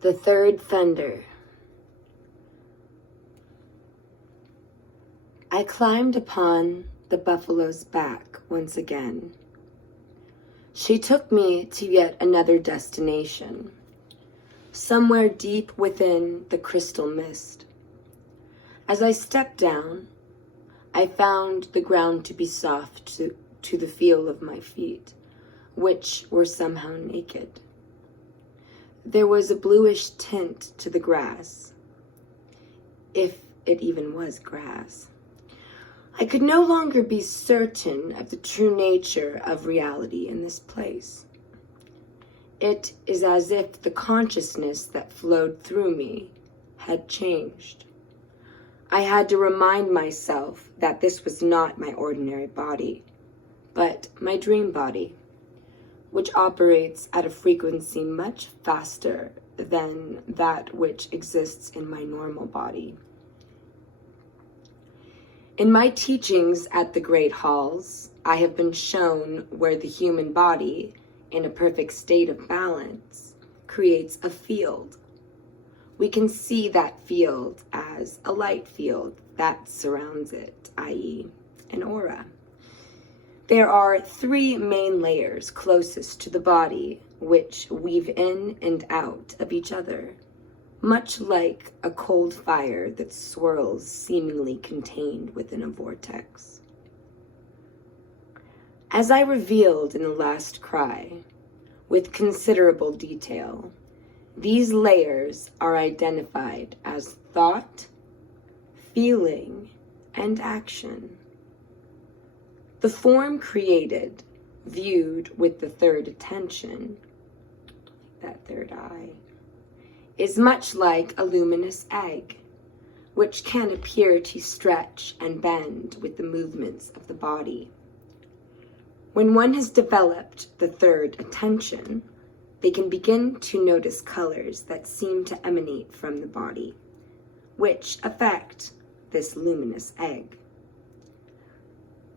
The third thunder. I climbed upon the buffalo's back once again. She took me to yet another destination, somewhere deep within the crystal mist. As I stepped down, I found the ground to be soft to the feel of my feet, which were somehow naked. There was a bluish tint to the grass, if it even was grass. I could no longer be certain of the true nature of reality in this place. It is as if the consciousness that flowed through me had changed. I had to remind myself that this was not my ordinary body, but my dream body, which operates at a frequency much faster than that which exists in my normal body. In my teachings at the great halls, I have been shown where the human body, in a perfect state of balance, creates a field. We can see that field as a light field that surrounds it, i.e., an aura. There are 3 main layers closest to the body, which weave in and out of each other, much like a cold fire that swirls seemingly contained within a vortex. As I revealed in the last cry, with considerable detail, these layers are identified as thought, feeling, and action. The form created, viewed with the third attention, that third eye, is much like a luminous egg, which can appear to stretch and bend with the movements of the body. When one has developed the third attention, they can begin to notice colors that seem to emanate from the body, which affect this luminous egg.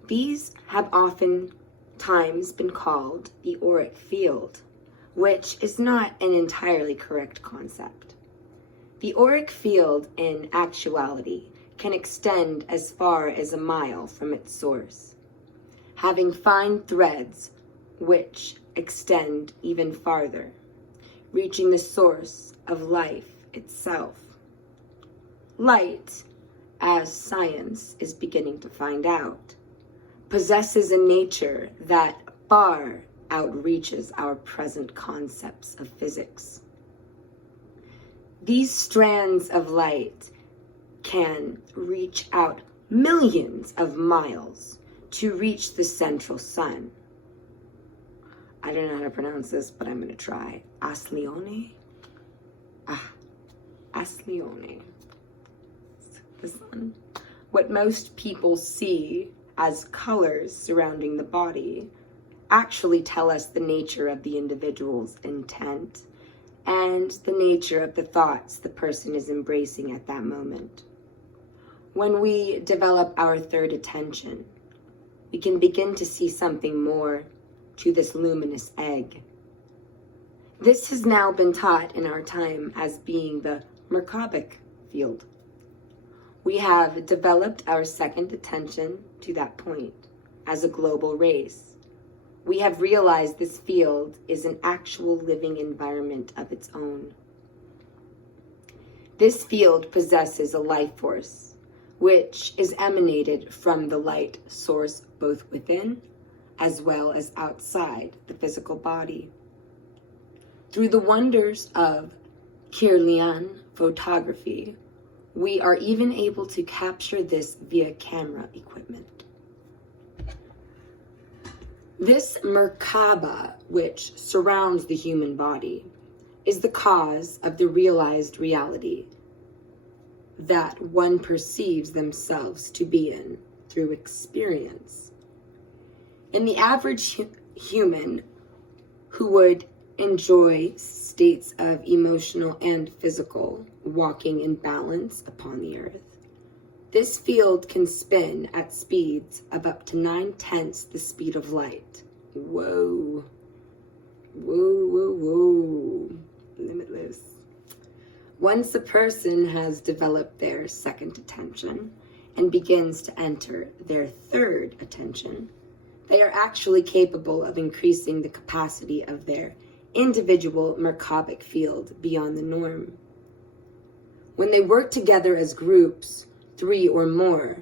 These have oftentimes been called the auric field, which is not an entirely correct concept. The auric field, in actuality, can extend as far as a mile from its source, having fine threads which extend even farther, reaching the source of life itself. Light, as science is beginning to find out, possesses a nature that far outreaches our present concepts of physics. These strands of light can reach out millions of miles to reach the central sun. I don't know how to pronounce this, but I'm going to try. Aslione? Aslione. The sun. What most people see as colors surrounding the body actually tell us the nature of the individual's intent and the nature of the thoughts the person is embracing at that moment. When we develop our third attention, we can begin to see something more to this luminous egg. This has now been taught in our time as being the Merkabic field. We have developed our second attention to that point as a global race. We have realized this field is an actual living environment of its own. This field possesses a life force, which is emanated from the light source both within as well as outside the physical body. Through the wonders of Kirlian photography, we are even able to capture this via camera equipment. This Merkaba, which surrounds the human body, is the cause of the realized reality that one perceives themselves to be in through experience. In the average human who would enjoy states of emotional and physical walking in balance upon the earth, this field can spin at speeds of up to 9/10 the speed of light. Whoa. Whoa, whoa, whoa. Limitless. Once a person has developed their second attention and begins to enter their third attention, they are actually capable of increasing the capacity of their individual Merkabah field beyond the norm. When they work together as groups, 3 or more,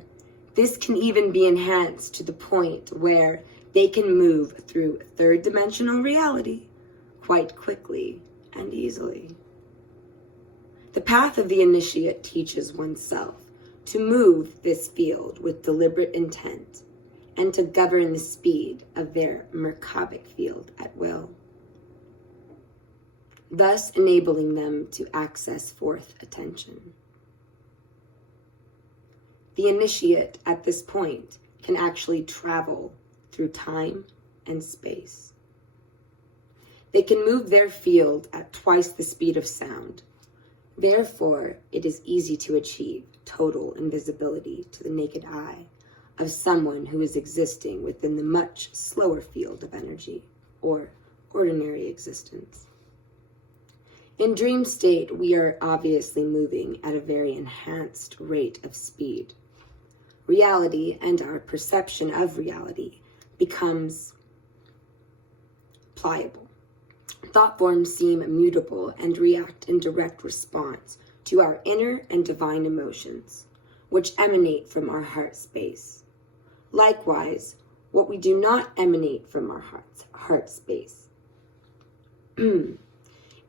this can even be enhanced to the point where they can move through third-dimensional reality quite quickly and easily. The path of the initiate teaches oneself to move this field with deliberate intent and to govern the speed of their Merkabah field at will, thus enabling them to access fourth attention. The initiate at this point can actually travel through time and space. They can move their field at twice the speed of sound. Therefore, it is easy to achieve total invisibility to the naked eye of someone who is existing within the much slower field of energy, or ordinary existence. In dream state, we are obviously moving at a very enhanced rate of speed. Reality and our perception of reality becomes pliable. Thought forms seem mutable and react in direct response to our inner and divine emotions, which emanate from our heart space. Likewise, what we do not emanate from our heart space. In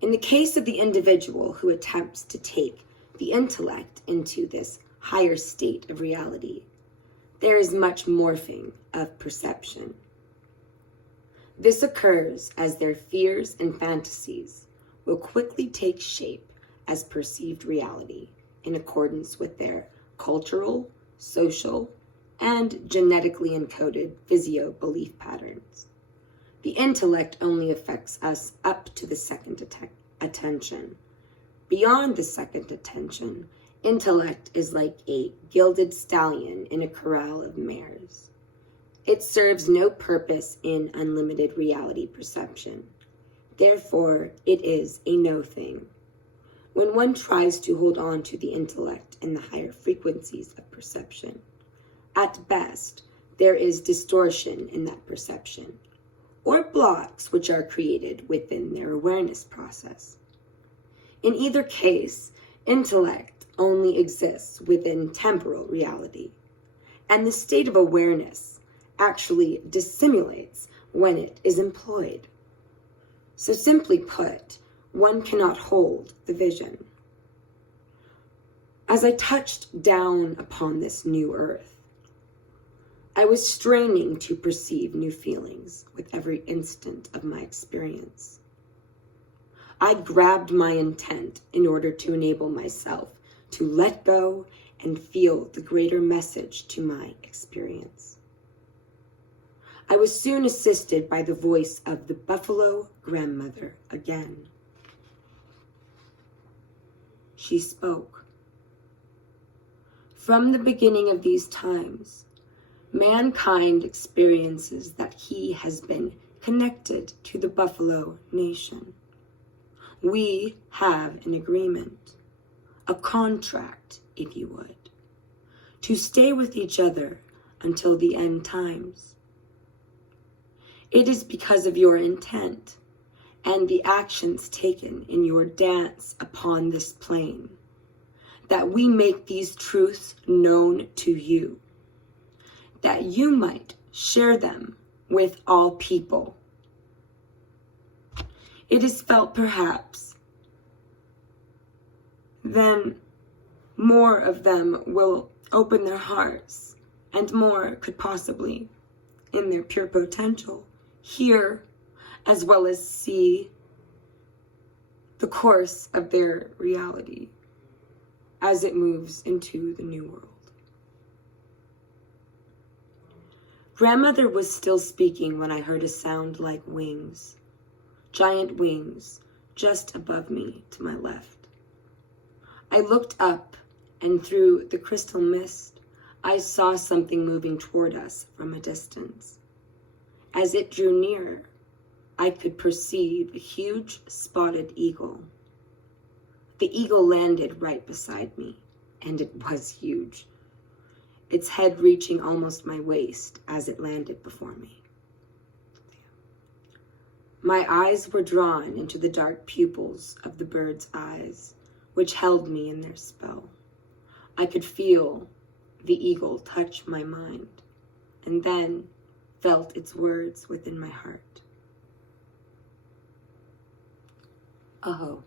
the case of the individual who attempts to take the intellect into this higher state of reality, there is much morphing of perception. This occurs as their fears and fantasies will quickly take shape as perceived reality in accordance with their cultural, social, and genetically encoded physio-belief patterns. The intellect only affects us up to the second attention. Beyond the second attention, intellect is like a gilded stallion in a corral of mares. It serves no purpose in unlimited reality perception. Therefore, it is a no thing. When one tries to hold on to the intellect in the higher frequencies of perception, at best, there is distortion in that perception, or blocks which are created within their awareness process. In either case, intellect only exists within temporal reality, and the state of awareness actually dissimulates when it is employed. So simply put, one cannot hold the vision. As I touched down upon this new earth, I was straining to perceive new feelings with every instant of my experience. I grabbed my intent in order to enable myself to let go and feel the greater message to my experience. I was soon assisted by the voice of the buffalo grandmother again. She spoke. From the beginning of these times, mankind experiences that he has been connected to the Buffalo Nation. We have an agreement, a contract, if you would, to stay with each other until the end times. It is because of your intent and the actions taken in your dance upon this plane that we make these truths known to you, that you might share them with all people. It is felt perhaps then more of them will open their hearts, and more could possibly, in their pure potential, hear as well as see the course of their reality as it moves into the new world. Grandmother was still speaking when I heard a sound like wings, giant wings, just above me to my left. I looked up, and through the crystal mist, I saw something moving toward us from a distance. As it drew nearer, I could perceive a huge spotted eagle. The eagle landed right beside me, and it was huge, its head reaching almost my waist as it landed before me. My eyes were drawn into the dark pupils of the bird's eyes, which held me in their spell. I could feel the eagle touch my mind, and then felt its words within my heart. Aho.